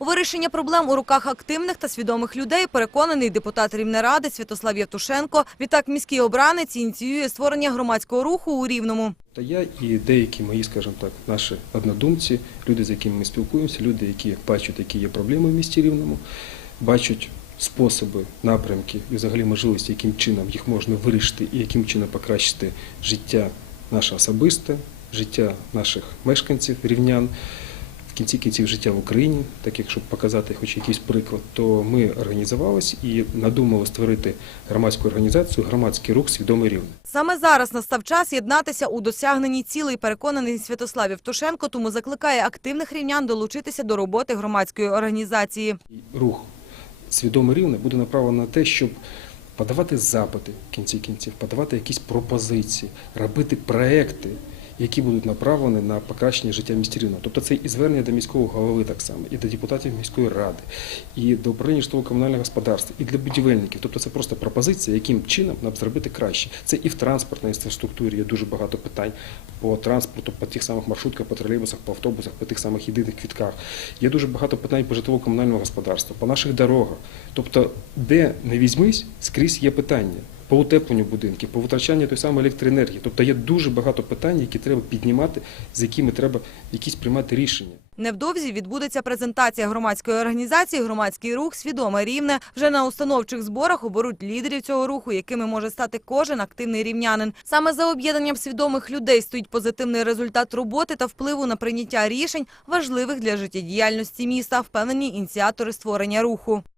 Вирішення проблем у руках активних та свідомих людей переконаний депутат Рівнеради Святослав Євтушенко. Відтак міський обранець ініціює створення громадського руху у Рівному. Та я і деякі мої, скажімо так, наші однодумці, люди, з якими ми спілкуємося, люди, які бачать, які є проблеми в місті Рівному, бачать способи, напрямки і взагалі можливості, яким чином їх можна вирішити і яким чином покращити життя наше особисте, життя наших мешканців, рівнян. Кінці кінців життя в Україні, так як щоб показати хоч якийсь приклад, то ми організувалися і надумали створити громадську організацію, громадський рух свідомий рівне. Саме зараз настав час єднатися у досягненні цілей, переконаний Святослав Євтушенко, тому закликає активних рівнян долучитися до роботи громадської організації. рух свідоме рівне буде направлено на те, щоб подавати запити в кінці кінців, подавати якісь пропозиції, робити проекти, які будуть направлені на покращення життя Рівного. Тобто це і звернення до міського голови так само, і до депутатів міської ради, і до управління житлово-комунального господарства, і для будівельників. Тобто це просто пропозиція, яким чином нам зробити краще. Це і в транспортній інфраструктурі є дуже багато питань по транспорту, по тих самих маршрутках, по тролейбусах, по автобусах, по тих самих єдиних квітках. Є дуже багато питань по житлово-комунальному господарству, по наших дорогах. Тобто, де не візьмись, скрізь є питання. По утепленню будинків, по витрачанню тої самої електроенергії. Тобто є дуже багато питань, які треба піднімати, з якими треба якісь приймати рішення. Невдовзі відбудеться презентація громадської організації «Громадський рух Свідоме рівне». Вже на установчих зборах оберуть лідерів цього руху, якими може стати кожен активний рівнянин. Саме за об'єднанням свідомих людей стоїть позитивний результат роботи та впливу на прийняття рішень, важливих для життєдіяльності міста, впевнені ініціатори створення руху.